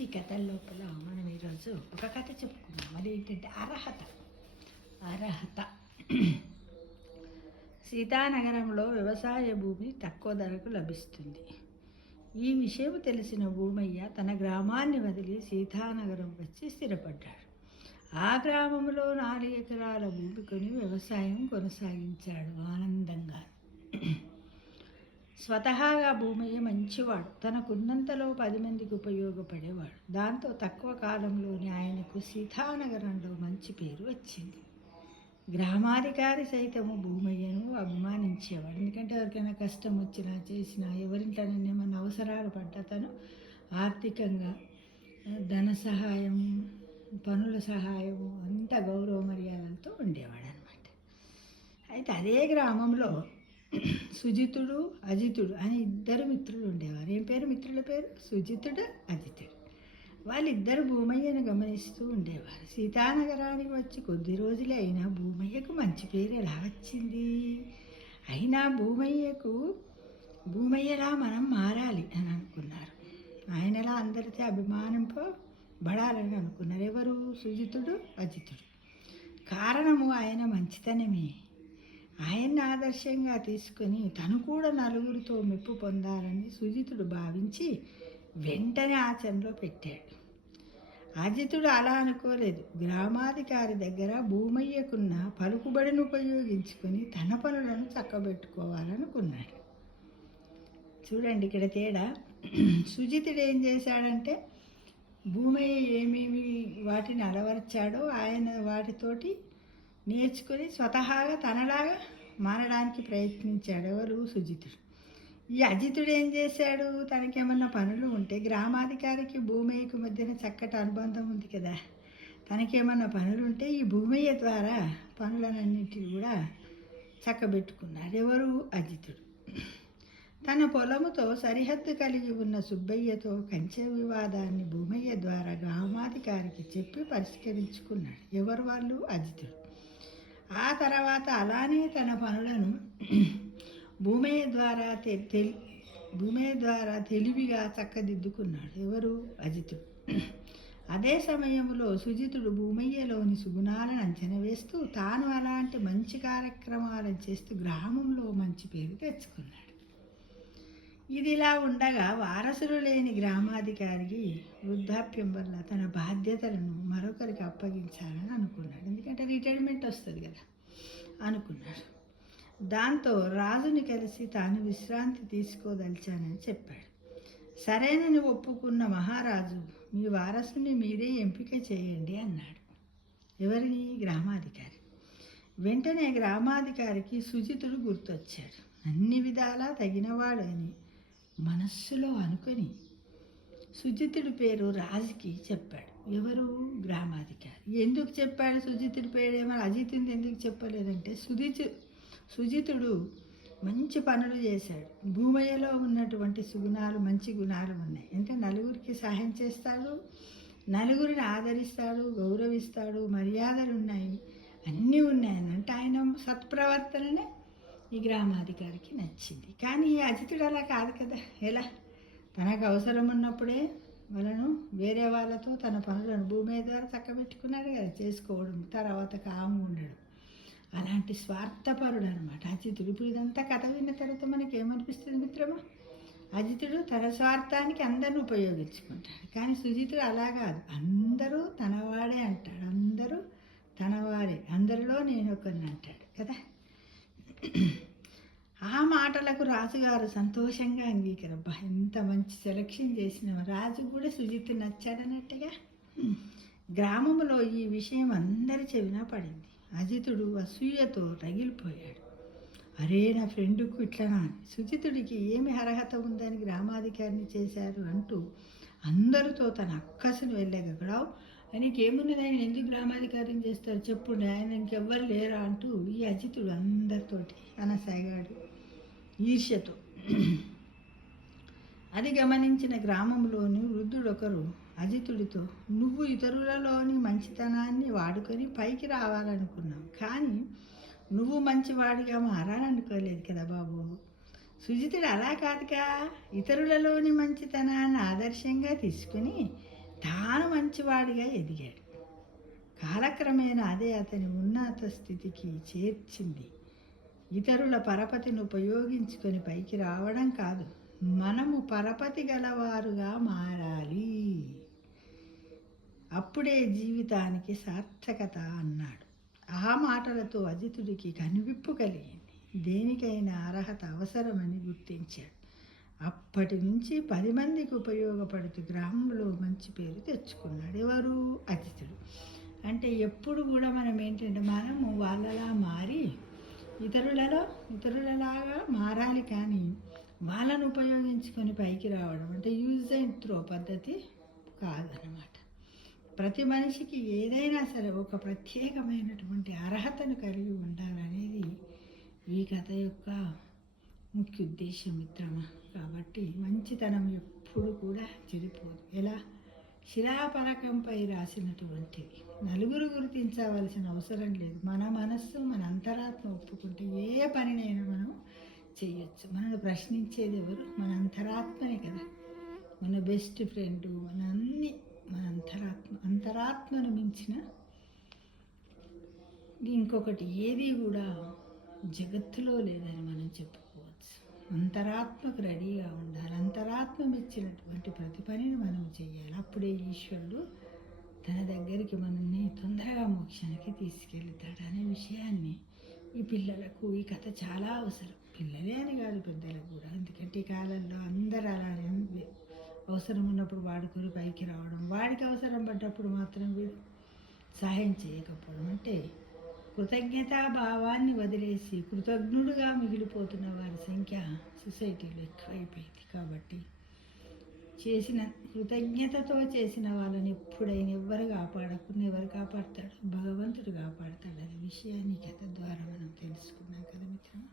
నీతి కథల లోపల మనం ఈరోజు ఒక కథ చెప్పుకున్నాం. అది ఏంటంటే అర్హత. అర్హత సీతానగరంలో వ్యవసాయ భూమి తక్కువ ధరకు లభిస్తుంది. ఈ విషయం తెలిసిన భూమయ్య తన గ్రామాన్ని వదిలి సీతానగరం వచ్చి స్థిరపడ్డాడు. ఆ గ్రామంలో 4 ఎకరాల భూమి కొని వ్యవసాయం కొనసాగించాడు ఆనందంగా. స్వతహాగా భూమయ్య మంచివాడు. తనకున్నంతలో 10 మందికి ఉపయోగపడేవాడు. దాంతో తక్కువ కాలంలోనే ఆయనకు సీతానగరంలో మంచి పేరు వచ్చింది. గ్రామాధికారి సైతము భూమయ్యను అభిమానించేవాడు. ఎందుకంటే ఎవరికైనా కష్టం వచ్చినా చేసినా, ఎవరింట్లోనైనా ఏమన్నా అవసరాలు పడ్డా తను ఆర్థికంగా ధన సహాయం, పనుల సహాయము అంత గౌరవ మర్యాదలతో ఉండేవాడు అనమాట. అయితే అదే గ్రామంలో సుజితుడు, అజితుడు అని 2 మిత్రులు ఉండేవారు. ఏం పేరు మిత్రుల పేరు? సుజితుడు, అజితుడు. వాళ్ళిద్దరు భూమయ్యను గమనిస్తూ ఉండేవారు. సీతానగరానికి వచ్చి కొద్ది రోజులే అయినా భూమయ్యకు మంచి పేరు ఎలా వచ్చింది? అయినా భూమయ్యలా మనం మారాలి అని అనుకున్నారు. ఆయనలా అందరితో అభిమానింపబడాలని అనుకున్నారు. ఎవరు? సుజితుడు, అజితుడు. కారణము ఆయన మంచితనమే. ఆయన్ని ఆదర్శంగా తీసుకొని తను కూడా నలుగురితో మెప్పు పొందాలని సుజితుడు భావించి వెంటనే ఆచరణలో పెట్టాడు. అజితుడు అలా అనుకోలేదు. గ్రామాధికారి దగ్గర భూమయ్యకున్న పలుకుబడిని ఉపయోగించుకొని తన పనులను చక్కబెట్టుకోవాలనుకున్నాడు. చూడండి ఇక్కడ తేడా. సుజితుడు ఏం చేశాడంటే భూమయ్య ఏమేమి వాటిని అలవర్చాడో ఆయన వాటితోటి నేర్చుకొని స్వతహాగా తనలాగా మారడానికి ప్రయత్నించాడు. ఎవరు? సుజితుడు. ఈ అజితుడు ఏం చేశాడు? తనకేమన్నా పనులు ఉంటే గ్రామాధికారికి భూమయ్యకు మధ్యన చక్కటి అనుబంధం ఉంది కదా, తనకేమన్నా పనులు ఉంటే ఈ భూమయ్య ద్వారా పనులన్నింటినీ కూడా చక్కబెట్టుకున్నాడు. ఎవరు? అజితుడు. తన పొలముతో సరిహద్దు కలిగి ఉన్న సుబ్బయ్యతో కంచె వివాదాన్ని భూమయ్య ద్వారా గ్రామాధికారికి చెప్పి పరిష్కరించుకున్నాడు. ఎవరు వాళ్ళు? అజితుడు. ఆ తర్వాత అలానే తన పనులను భూమయ్య ద్వారా తెలివిగా చక్కదిద్దుకున్నాడు. ఎవరు? అజితుడు. అదే సమయంలో సుజితుడు భూమయ్యలోని సుగుణాలను అంచనా వేస్తూ తాను అలాంటి మంచి కార్యక్రమాలను చేస్తూ గ్రామంలో మంచి పేరు తెచ్చుకున్నాడు. ఇదిలా ఉండగా వారసులు లేని గ్రామాధికారికి వృద్ధాప్యం వల్ల తన బాధ్యతలను మరొకరికి అప్పగించాలని అనుకున్నాడు. ఎందుకంటే రిటైర్మెంట్ వస్తుంది కదా అనుకున్నాడు. దాంతో రాజుని కలిసి తాను విశ్రాంతి తీసుకోదలిచానని చెప్పాడు. సరేనని ఒప్పుకున్న మహారాజు మీ వారసుని మీరే ఎంపిక చేయండి అన్నాడు. ఎవరిని? గ్రామాధికారి. వెంటనే గ్రామాధికారికి సుజితుడు గుర్తొచ్చాడు. అన్ని విధాలా తగినవాడు అని మనస్సులో అనుకొని సుజితుడి పేరు రాజుకి చెప్పాడు. ఎవరు? గ్రామాధికారి. ఎందుకు చెప్పాడు సుజితుడి పేరు? ఏమైనా అజితుని ఎందుకు చెప్పలేదంటే సుజితుడు మంచి పనులు చేశాడు. భూమయ్యలో ఉన్నటువంటి మంచి గుణాలు ఉన్నాయి. అంటే నలుగురికి సహాయం చేస్తాడు, నలుగురిని ఆదరిస్తాడు, గౌరవిస్తాడు, మర్యాదలు ఉన్నాయి, అన్నీ ఉన్నాయని అంటే ఆయన సత్ప్రవర్తననే ఈ గ్రామాధికారికి నచ్చింది. కానీ ఈ అజితుడు అలా కాదు కదా. ఎలా? తనకు అవసరం ఉన్నప్పుడే వాళ్ళను వేరే వాళ్ళతో తన పనులను భూమి ద్వారా చక్కబెట్టుకున్నాడు కదా, చేసుకోవడం, తర్వాత కాము ఉండడం. అలాంటి స్వార్థపరుడు అనమాట అజితుడు. ఇప్పుడు ఇదంతా కథ విన్న తర్వాత మనకి ఏమనిపిస్తుంది మిత్రమా? అజితుడు తన స్వార్థానికి అందరిని ఉపయోగించుకుంటాడు. కానీ సుజితుడు అలా కాదు. అందరూ తనవాడే అంటాడు, అందరూ తనవారే, అందరిలో నేను ఒకరిని అంటాడు కదా. ఆ మాటలకు రాజుగారు సంతోషంగా అంగీకరబ్బా, ఎంత మంచి సెలక్షన్ చేసిన రాజు కూడా సుజిత్ నచ్చాడన్నట్టుగా. గ్రామంలో ఈ విషయం అందరి చెవిన పడింది. అజితుడు అసూయతో రగిలిపోయాడు. అరే, నా ఫ్రెండ్కు ఇట్లనా? సుజితుడికి ఏమి అర్హత ఉందని గ్రామాధికారిని చేశారు అంటూ అందరితో తన అక్కసును వెళ్ళగలవు. ఆయనకేమున్నది, ఆయన ఎందుకు గ్రామాధికారిని చేస్తారు చెప్పుండి, ఆయన ఇంకెవ్వరు లేరా అంటూ ఈ అజితుడు అందరితోటి అనసాగాడు ఈర్ష్యతో. అది గమనించిన గ్రామంలోని వృద్ధుడొకరు అజితుడితో, నువ్వు ఇతరులలోని మంచితనాన్ని వాడుకొని పైకి రావాలనుకున్నావు, కానీ నువ్వు మంచివాడిగా మారాలనుకోలేదు కదా బాబు. సుజితుడు అలా కాదుగా, ఇతరులలోని మంచితనాన్ని ఆదర్శంగా తీసుకుని తాను మంచివాడిగా ఎదిగాడు. కాలక్రమేణా అదే అతని ఉన్నత స్థితికి చేర్చింది. ఇతరుల పరపతిని ఉపయోగించుకొని పైకి రావడం కాదు, మనము పరపతి గలవారుగా మారాలి. అప్పుడే జీవితానికి సార్థకత అన్నాడు. ఆ మాటలతో అజితుడికి కనువిప్పు కలిగింది. దేనికైనా అర్హత అవసరమని గుర్తించాడు. అప్పటి నుంచి 10 మందికి ఉపయోగపడుతూ గ్రామంలో మంచి పేరు తెచ్చుకున్నాడు. ఎవరు? అజితుడు. అంటే ఎప్పుడు కూడా మనం ఏంటంటే మనము వాళ్ళలా మారి ఇతరులలాగా మారాలి, కానీ వాళ్ళను ఉపయోగించుకొని పైకి రావడం అంటే యూజ్ అండ్ త్రో పద్ధతి కాదనమాట. ప్రతి మనిషికి ఏదైనా సరే ఒక ప్రత్యేకమైనటువంటి అర్హతను కలిగి ఉండాలనేది ఈ కథ యొక్క ముఖ్య ఉద్దేశం మిత్రమా. కాబట్టి మంచితనం ఎప్పుడు కూడా చెడిపోదు. ఎలా? శిలాఫలకంపై రాసినటువంటిది. నలుగురు గుర్తించవలసిన అవసరం లేదు. మన మనస్సు, మన అంతరాత్మ ఒప్పుకుంటే ఏ పనినైనా మనం చేయొచ్చు. మనల్ని ప్రశ్నించేది ఎవరు? మన అంతరాత్మనే కదా. మన బెస్ట్ ఫ్రెండ్, మన అంతరాత్మను మించిన ఇంకొకటి ఏది కూడా జగత్తులో లేదని మనం చెప్పుకోవచ్చు. అంతరాత్మకు రెడీగా ఉండాలి. అంతరాత్మ ఇచ్చినటువంటి ప్రతి పనిని మనం చేయాలి. అప్పుడే ఈశ్వరుడు తన దగ్గరికి మనల్ని తొందరగా మోక్షానికి తీసుకెళ్తాడు అనే విషయాన్ని ఈ పిల్లలకు ఈ కథ చాలా అవసరం. పిల్లలే అని కాదు, పెద్దలకు కూడా. ఎందుకంటే ఈ కాలంలో అందరూ అలానే అవసరం ఉన్నప్పుడు వాడుకొని పైకి రావడం, వాడికి అవసరం పడ్డప్పుడు మాత్రం వీడు సహాయం చేయకపోవడం, అంటే కృతజ్ఞతాభావాన్ని వదిలేసి కృతజ్ఞుడుగా మిగిలిపోతున్న వారి సంఖ్య సొసైటీలో ఎక్కువైపోయింది. కాబట్టి కృతజ్ఞతతో చేసిన వాళ్ళని ఎప్పుడైనా ఎవరు కాపాడతాడు? భగవంతుడు కాపాడతాడు. అనే విషయాన్ని కథ ద్వారా మనం తెలుసుకున్నాం కదా మిత్రమా.